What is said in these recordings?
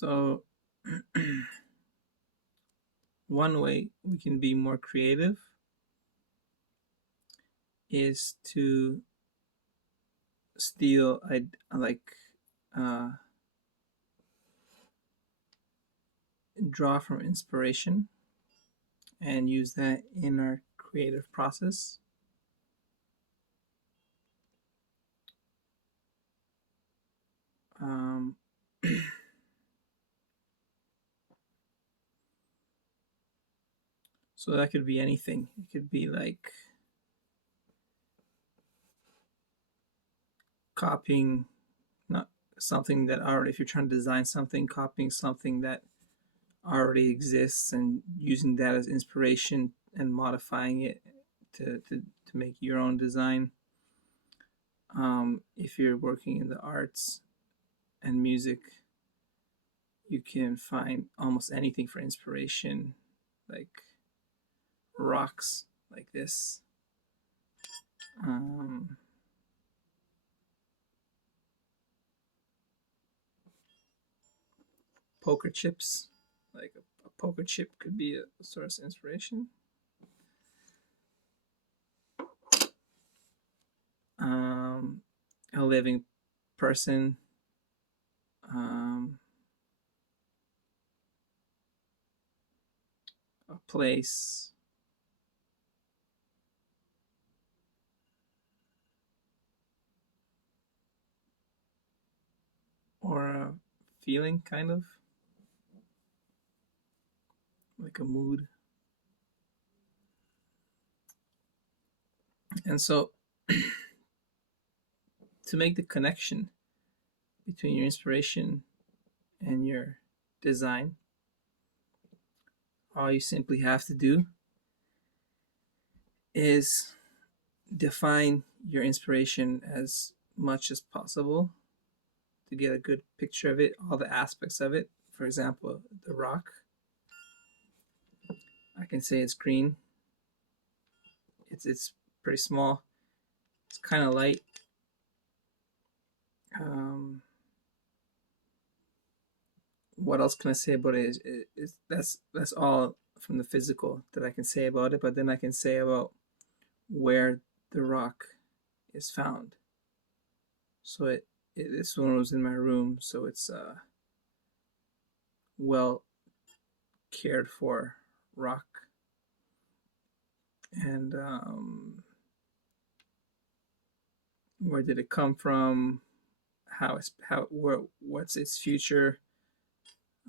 So one way we can be more creative is to steal uh, draw from inspiration and use that in our creative process. Um, so that could be anything. It could be like copying, not something that already, if you're trying to design something, copying something that already exists and using that as inspiration and modifying it to make your own design. If you're working in the arts and music, you can find almost anything for inspiration, like rocks like this. Um, Poker chips, like a poker chip could be a source of inspiration. Um, a living person, um, a place, or a feeling, kind of like a mood. And so, to make the connection between your inspiration and your design, all you simply have to do is define your inspiration as much as possible to get a good picture of it, all the aspects of it. For example, the rock, I can say it's green. It's pretty small. It's kind of light. Um, what else can I say about it? That's all from the physical that I can say about it. But then I can say about where the rock is found. So this one was in my room, so it's well cared for rock. And where did it come from? What's its future?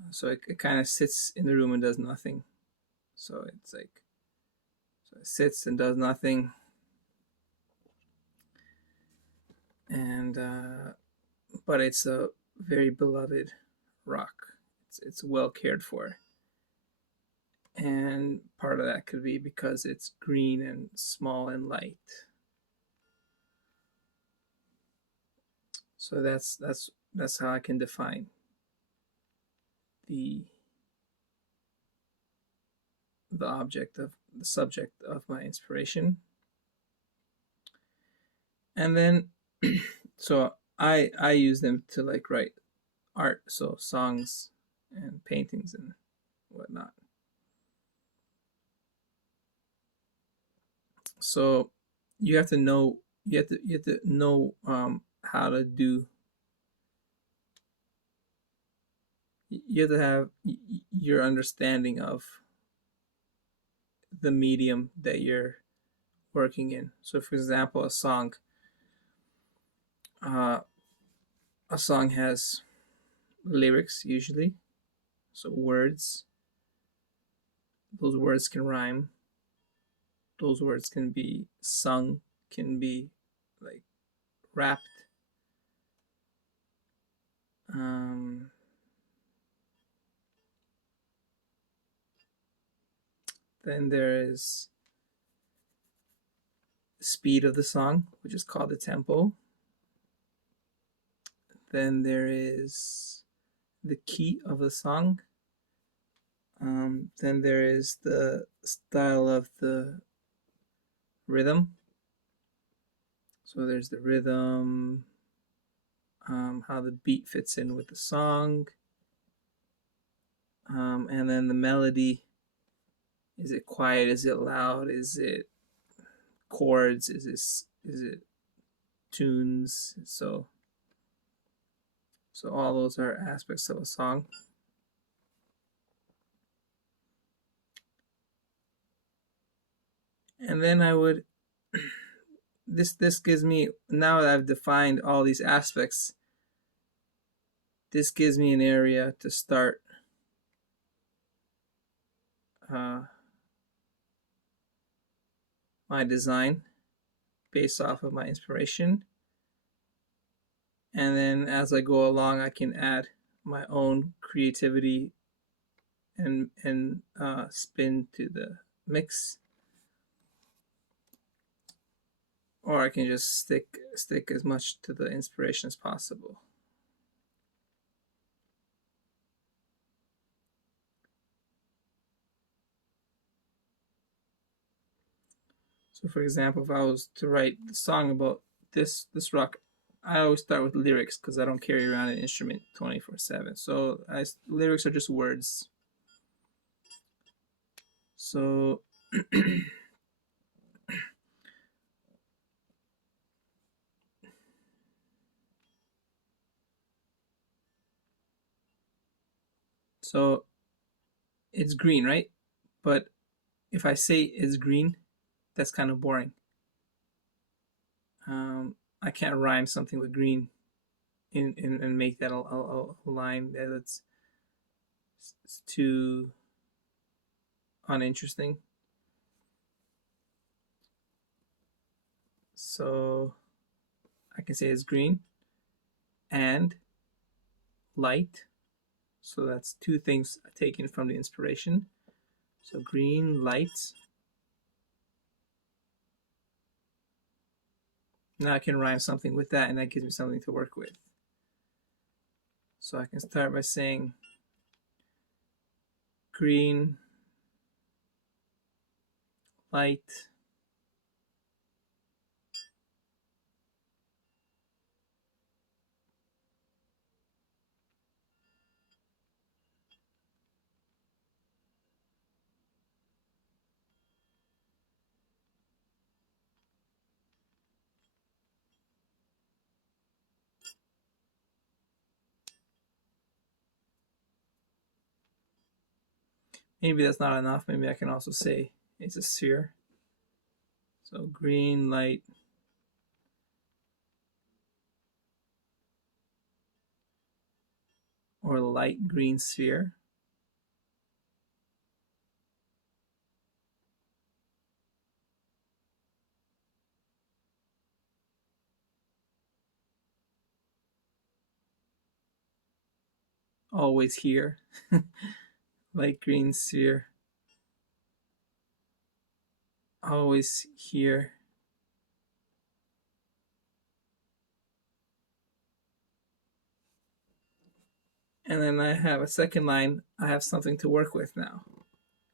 So it kind of sits in the room and does nothing. So it's like, so it sits and does nothing, and but it's a very beloved rock. It's well cared for, and part of that could be because it's green and small and light. So that's how I can define the the subject of my inspiration. And then so I use them to like write art, so songs and paintings and whatnot. So you have to know how to do. You have to have your understanding of the medium that you're working in. So, for example, uh, a song has lyrics usually, so words. Those words can rhyme. Those words can be sung, can be like rapped. Um, then there is the speed of the song, which is called the tempo. Then there is the key of the song. Then there is the style of the rhythm. So there's the rhythm, how the beat fits in with the song, And then the melody, is it quiet? Is it loud? Is it chords? Is it tunes? So all those are aspects of a song. And then I would this gives me, now that I've defined all these aspects, this gives me an area to start my design based off of my inspiration. And then as I go along, I can add my own creativity and spin to the mix, or I can just stick as much to the inspiration as possible. So for example, if I was to write the song about this rock, I always start with lyrics because I don't carry around an instrument 24/7. So lyrics are just words. So so it's green, right? But if I say it's green, that's kind of boring. I can't rhyme something with green and make that a line that's too uninteresting. So I can say it's green and light. So that's two things taken from the inspiration. So green, light. Now I can rhyme something with that, and that gives me something to work with. So I can start by saying green, light, maybe that's not enough. Maybe I can also say it's a sphere. So green, light, or light green sphere. Always here. Light green sphere. Always here. And then I have a second line. I have something to work with now.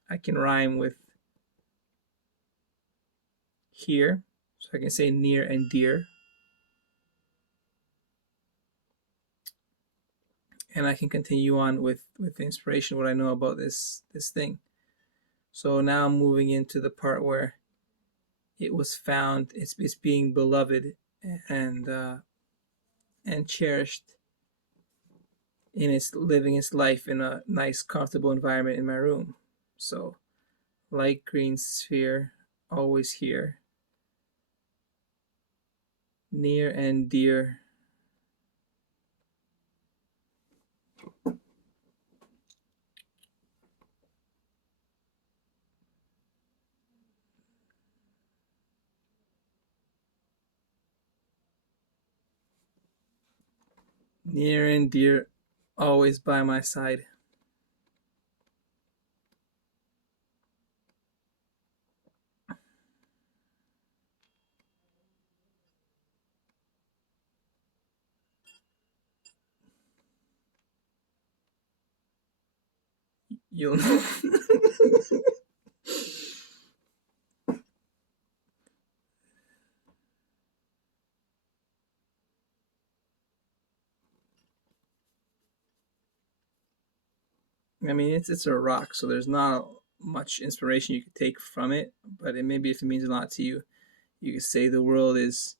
I can rhyme with here. So I can say near and dear. And I can continue on with the inspiration, what I know about this thing. So now I'm moving into the part where it was found, it's being beloved and cherished in its living its life in a nice, comfortable environment in my room. So light green sphere, always here, near and dear. Near and dear, always by my side. You'll know. I mean, it's a rock, so there's not much inspiration you could take from it. But it maybe if it means a lot to you, you could say the world is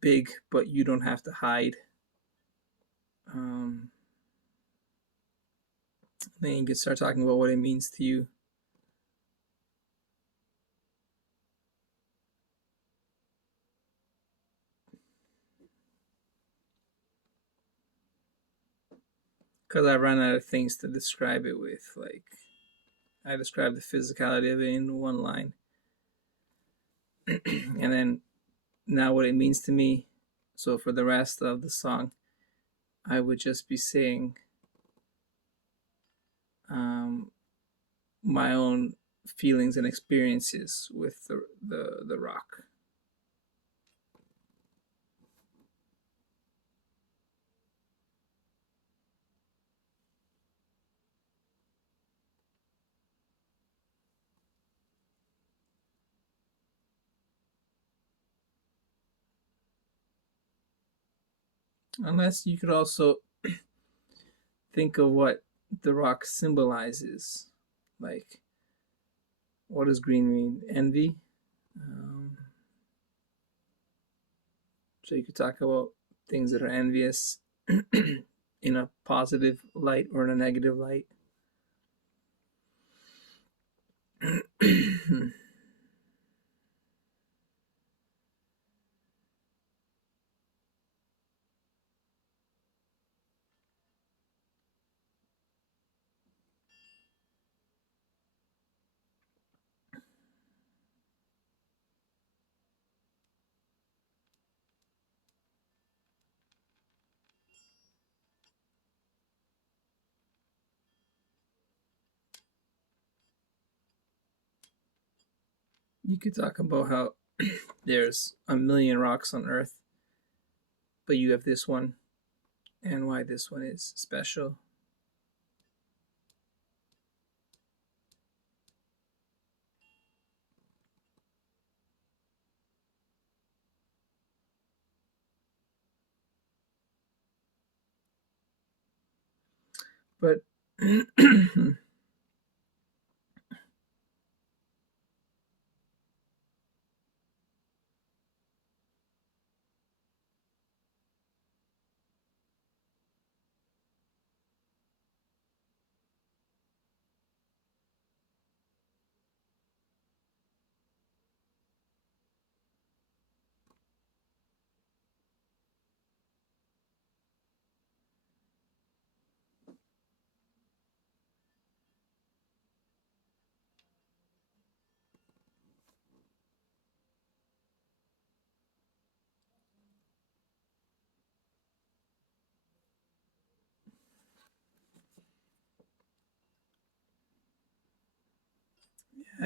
big, but you don't have to hide. Um, then you can start talking about what it means to you. Because I ran out of things to describe it with. Like, I described the physicality of it in one line. And then now what it means to me. So for the rest of the song, I would just be saying my own feelings and experiences with the rock. Unless you could also think of what the rock symbolizes. Like, what does green mean? Envy. So you could talk about things that are envious in a positive light or in a negative light. You could talk about how there's a million rocks on Earth, but you have this one, and why this one is special. But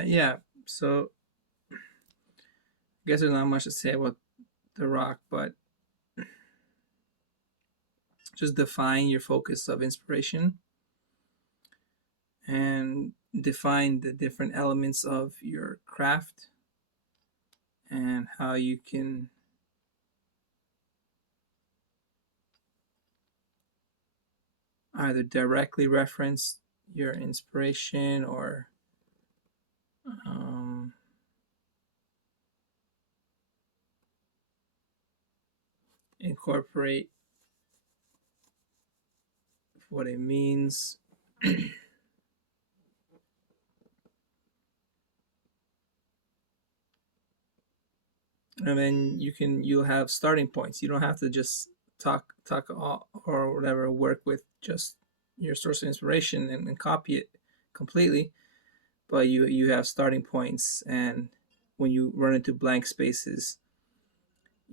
yeah, so I guess there's not much to say about the rock, but just define your focus of inspiration and define the different elements of your craft and how you can either directly reference your inspiration or incorporate what it means. And then you'll have starting points. You don't have to just talk all, or whatever, work with just your source of inspiration and copy it completely, but you have starting points, and when you run into blank spaces,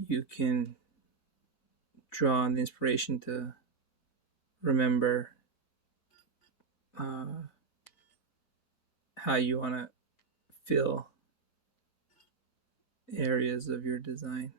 you can draw on the inspiration to remember how you want to fill areas of your design.